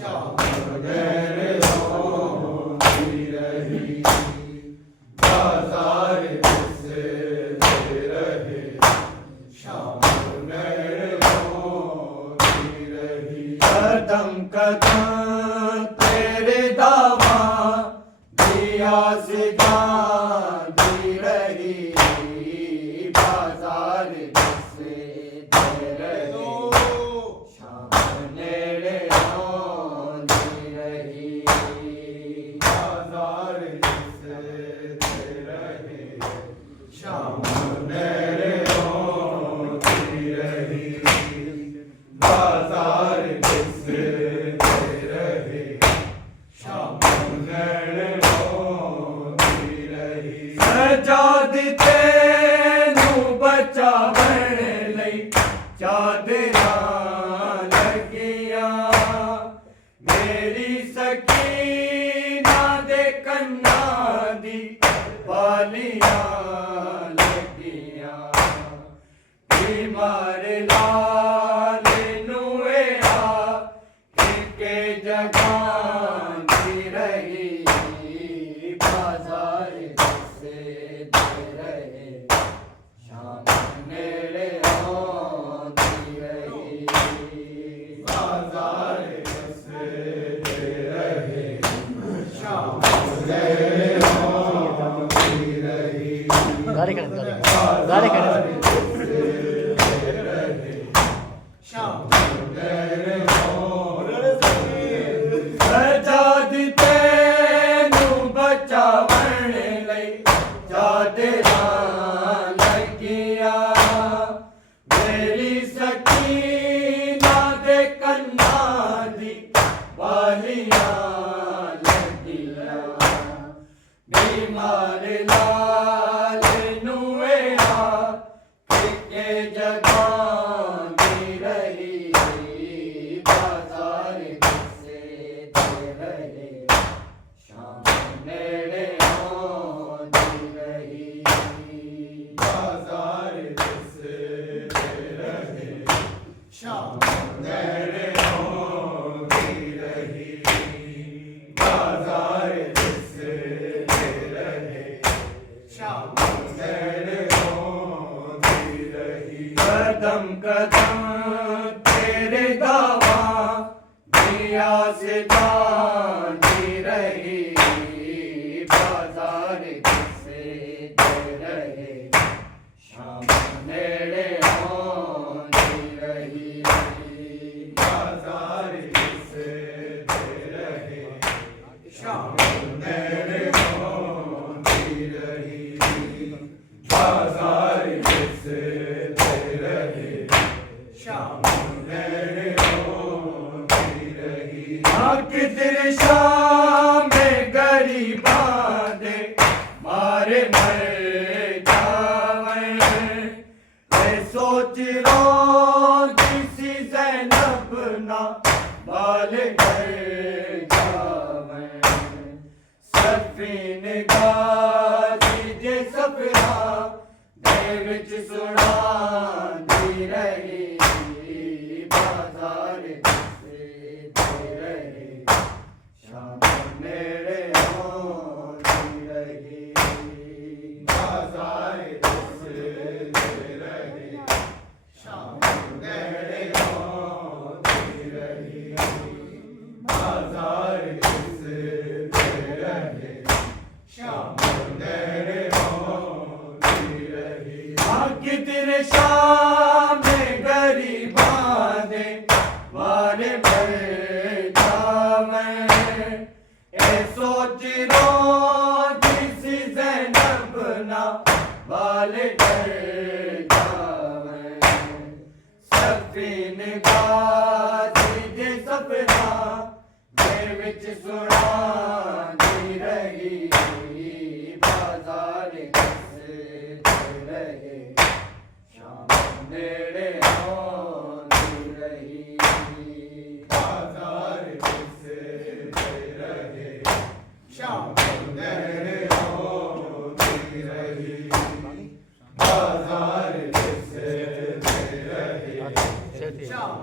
शाम नैर होती रही, बाजार दिसते रहे, शाम नैर होती रही। कदम कदम तेरे दावा दिया से गांधी रही, बाजार दिसते रहे, शाम नेड़े होती रही, बाजार दिसते रहे, शाम नेड़े होती रही, बाजार दिसते रहे, शाम नेड़े होती रही। सजाद तेनू बचावन लई चादरा लगिया, मेरी सकीना दे कन्ना दी बालियां लगिया, बीमार लाल नुएआ के जगांदी रही, बाजार दिसते रहे, शाम नेड़े होती रही, बाजार दिसते रहे, शाम नेड़े होती रही, गाड़ी खड़े शाम नेड़े होती रही। सजाद तेनू बचावन लई चादरा लगिया, मेरी सकीना दे कन्ना दी बालियां लगिया, बीमार लाल नुएआ के जगांदी रही, बाजार दिसते रहे, शाम नेड़े होती रही, बाजार दिसते रहे, शाम नेड़े होती रही, बाजार दिसते रहे, शाम नेड़े होती रही। कदम कदम तेरे दावा दिया से गांधी रही, बाजार दिसते रहे, शाम नेड़े होती रही, बाजार दिसते रहे, शाम नेड़े होती रही, बाजार दिसते रहे, शाम नेड़े होती रही। किधर शाम गरीबां दे मारे मर जावन, सोच रो किसी ज़ैनब ना बाल कर जावन, सफीन गाजी जे सफरा दे विच सुनांदी रही, बाजार दिसते रहे, शाम नेड़े होती रही, बाजार दिसते रहे, शाम नेड़े होती रही, बाजार दिसते रहे, शाम नेड़े होती रही। किधर शाम गरीबां दे मारे मर जावन, सोच रो किसी ज़ैनब ना बाल कर जावन, सफीन गाजी जे सफरा दे विच सुनांदी रही, बाजार दिसते रहे, शाम नेड़े होती रही, बाजार दिसते रहे, शाम नेड़े होती रही, बाजार दिसते रहे, शाम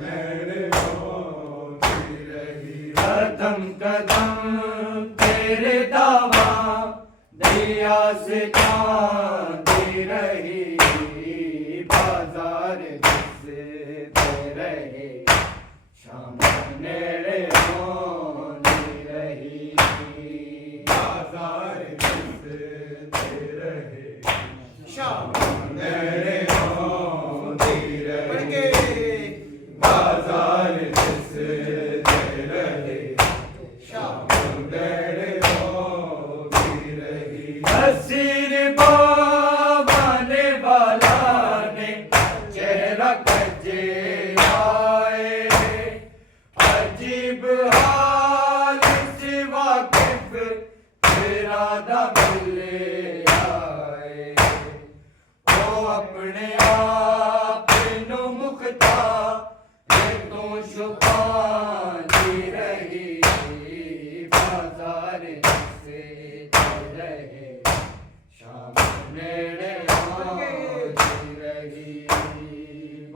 नेड़े होती रही। कदम कदम तेरे दावा दिया से चांदी रही बाजार से रहे शाम नेड़े होनी रही बाजार से रहे शाम नेड़े होनी रही बाजार से रहे शाम नेड़े होनी रही हसीर बाबाने वाला ने चेहरा कजे आए अजीब हाल से वाकिफ इरादा मिले आए ओ अपने आप नु मुख्ता तू छुपाती रही बाजार से रहे शाम नेड़े होती रही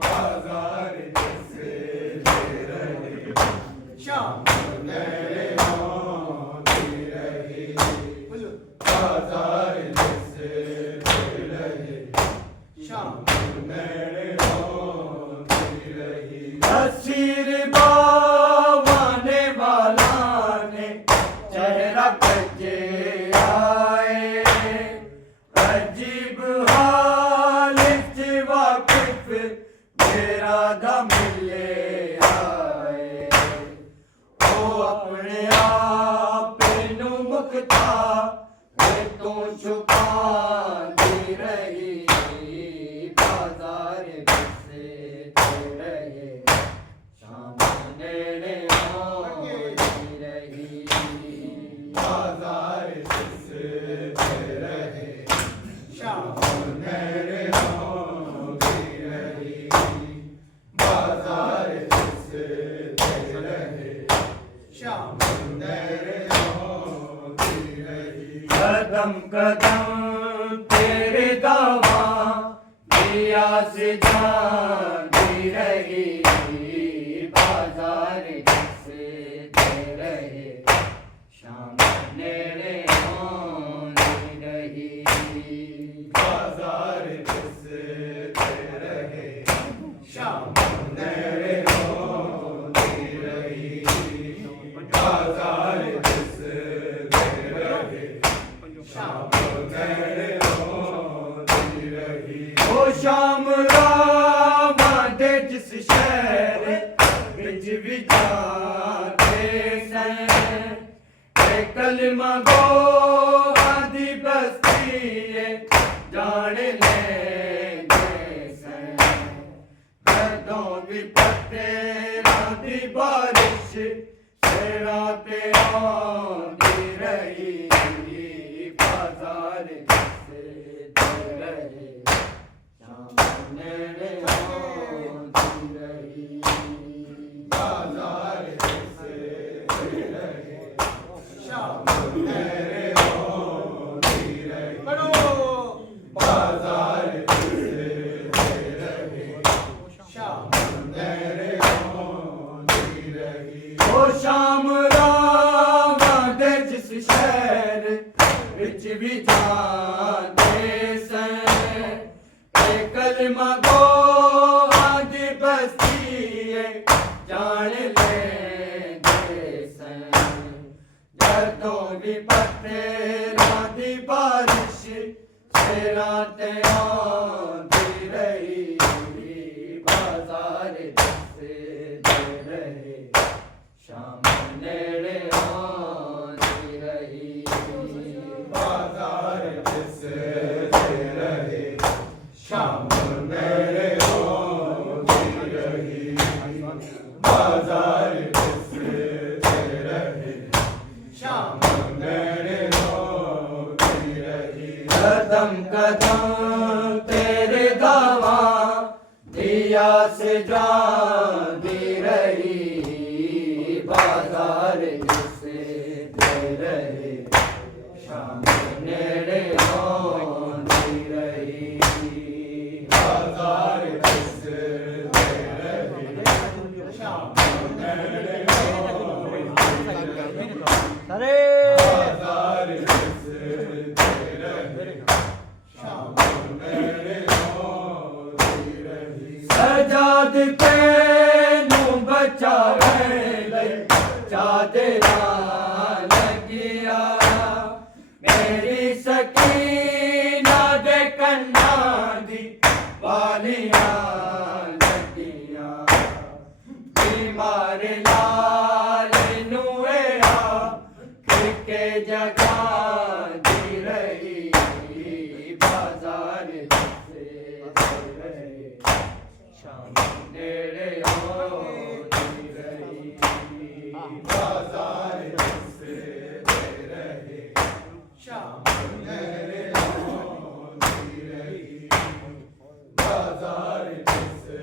बाजार से रहे शाम नेड़े होती रही बाजार से रहे शाम नेड़े होती रही हसीर बावाने वाला ने चेहरा कजे आए अजीब हाल से वाकिफ इरादा मिले आए ओ अपने आप नु मुख्ता तू छुपाती रही बाजार से रहे शाम नेड़े होती रही बाजार से रहे शाम नेड़े होती रही बाजार से रहे शाम नेड़े होती रही कदम कदम तेरे दावा दिया से जाती रही बाजार से रहे शाम नेड़े होती रही बाजार से रहे शाम नेड़े होती रही बाजार से रहे शाम नेड़े होती रही ओ शाम रामा दे जिस शहर विच विचारे सन कलमा गो आदि बस्ती जान ले सन कदों भी पत्ते राती बारिश से रातें आती रही बाजार से रहे शाम नेड़े होती रही बाजार से रहे शाम नेड़े होती रही बाजार से रहे शाम नेड़े होती रही ओ शाम रामा दे जिस शहर विच भी जाते सन कलमा गो आदि बस्ती जान ले सन जदों भी पत्ते राती बारिश से रातें आती रही बाजार से रहे शाम नेड़े होती रही बाजार से रहे शाम नेड़े होती रही बाजार से रहे शाम नेड़े होती रही कदम कदम तेरे दावा दिया से जाती रही बाजार से रहे शाम नेड़े होती रही बाजार से रहे शाम नेड़े होती रही सारे बाजार दिसते रहे शाम मेरे होती रही सजाद तेनू बचावे लई चादरा लगिया मेरी सकीना दे कन्ना दी वालियां लगिया बीमार लाल नुएया के जगा दी रही बाजार से रहे शाम नेड़े होती रही बाजार से रहे शाम नेड़े होती रही बाजार से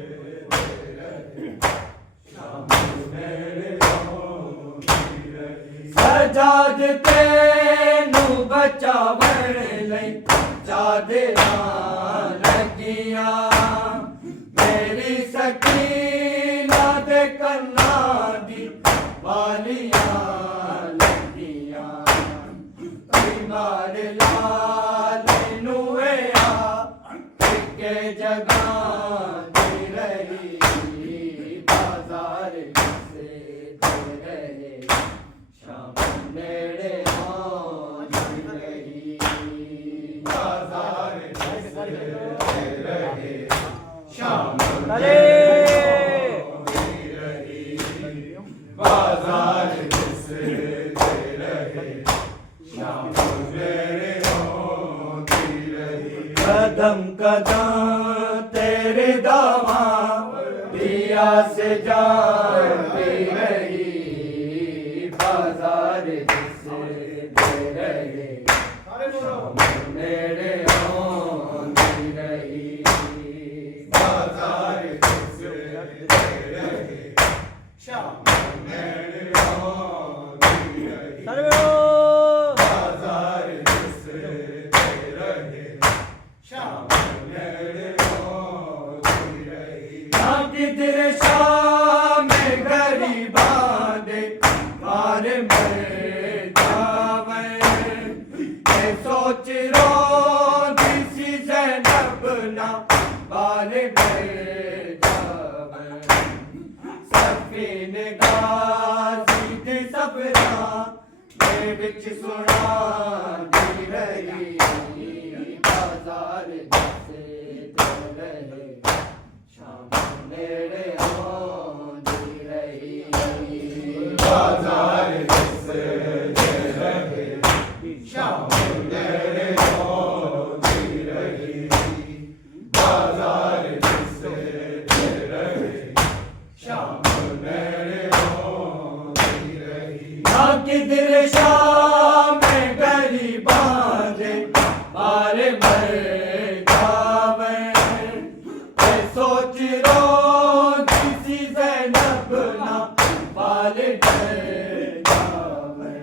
रहे शाम नेड़े होती रही सजाद तेनू बचावन लई चादरा लगिया मेरी सकीना दे कन्ना दी वालियां लगिया बीमार लाल नुएया के जगा दी रही बाजार से रहे शाम नेड़े होती रही बाजार से रहे शाम सारे होती रही बाजार से रहे शाम नेड़े होती रही कदम कदम तेरे दावा दिया से जाती रही बाजार से रहे शाम नेड़े होती रही बाजार से रहे शाम नेड़े होती रही सारे बाजार से रहे शाम नेड़े होती रही ना किधर शाम गरीबा दे मार मर जावे ये सोच रो दिसी ज़ैनब ना बाल मर जावे सफीन गाजी दे सफरा दे विच सुना दी रही बाजार से रहे शाम नेड़े होती रही बाजार से रहे शाम नेड़े होती रही बाजार से रहे शाम नेड़े होती रही ना किधर शाम गरीबा दे मार मर जावे ये सोच रो किसी ज़ैनब ना बाल डर जावे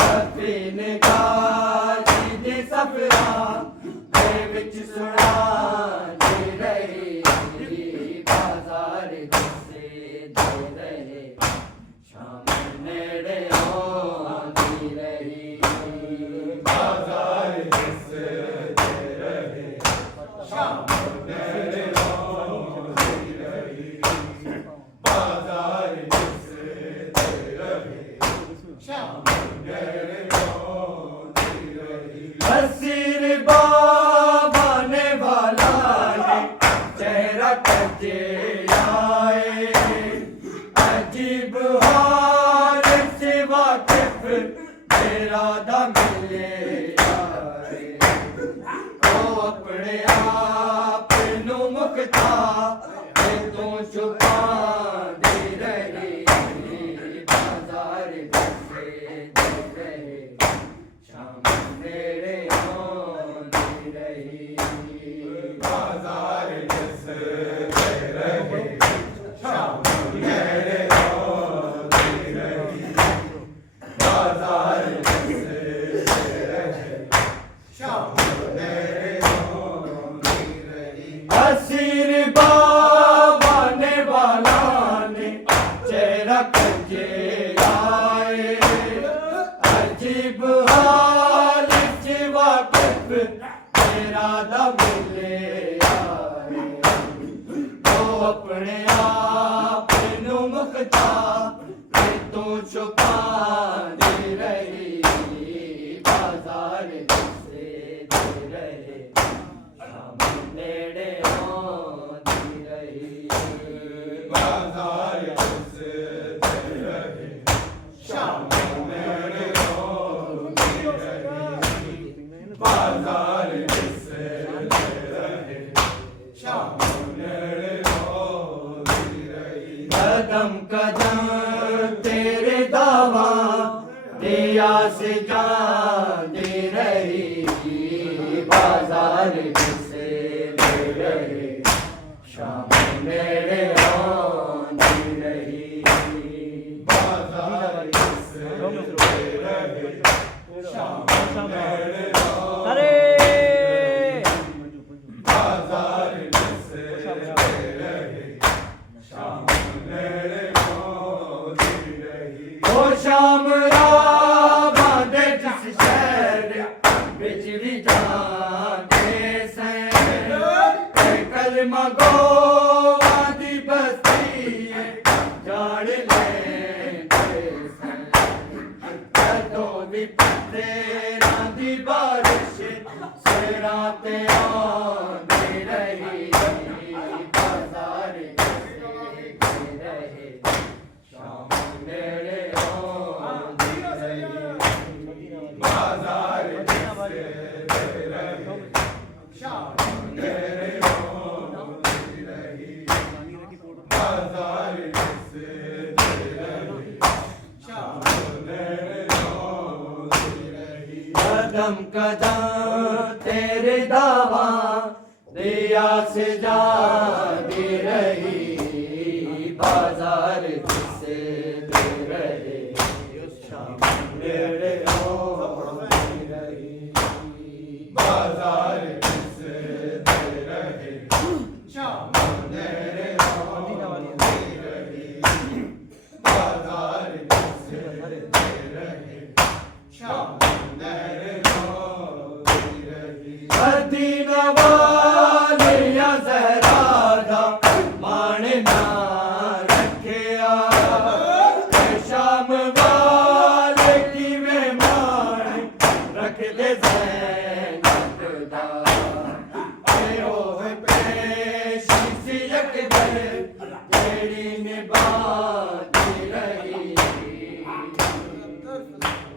सफीन गाजी दे सफरा दे विच सुना दी रही बाजार से रहे शाम नेड़े होती रही बाजार से रहे शाम नेड़े होती रही बाजार से रहे शाम नेड़े होती रही हसीर बाबा ने वाला ये चेहरा कजे आए अजीब हाल से वाकिफ तेरा दा मिले आए ओ अपने आप नू मुक्ता ते तू छुपा दे रही बाजार से रहे शाम नेड़े होती रही बाजार से रहे शाम नेड़े होती रही बाजार से दिया से जाती रही बाजार से दे रहे शाम मेरे आंधी रही बाजार से दे रहे शाम मेरे अरे बाजार से दे रहे शाम मेरे आंधी रही ओ शाम बांधे जिस शहर बिच भी जाते सैन कलमा गो आदि बस्ती जाड़ लेते सैन कदों भी पत्ते रांधी बारिश से रातें आंधी रही बाजार से रहे शाम मेरे आंधी रही बाजार से दे रहे शाम मेरे आंधी रही बाजार से दे रहे शाम मेरे आंधी रही कदम कदम तेरे दावा दिया से जाती रही बाजार से दे रहे शाम मेरे आंधी रही बाजार से दे रहे शाम मेरे आंधी रही बाजार से दे रहे शाम मेरे आंधी रही मदीन वालिया ज़हरा मान ना रखिया शाम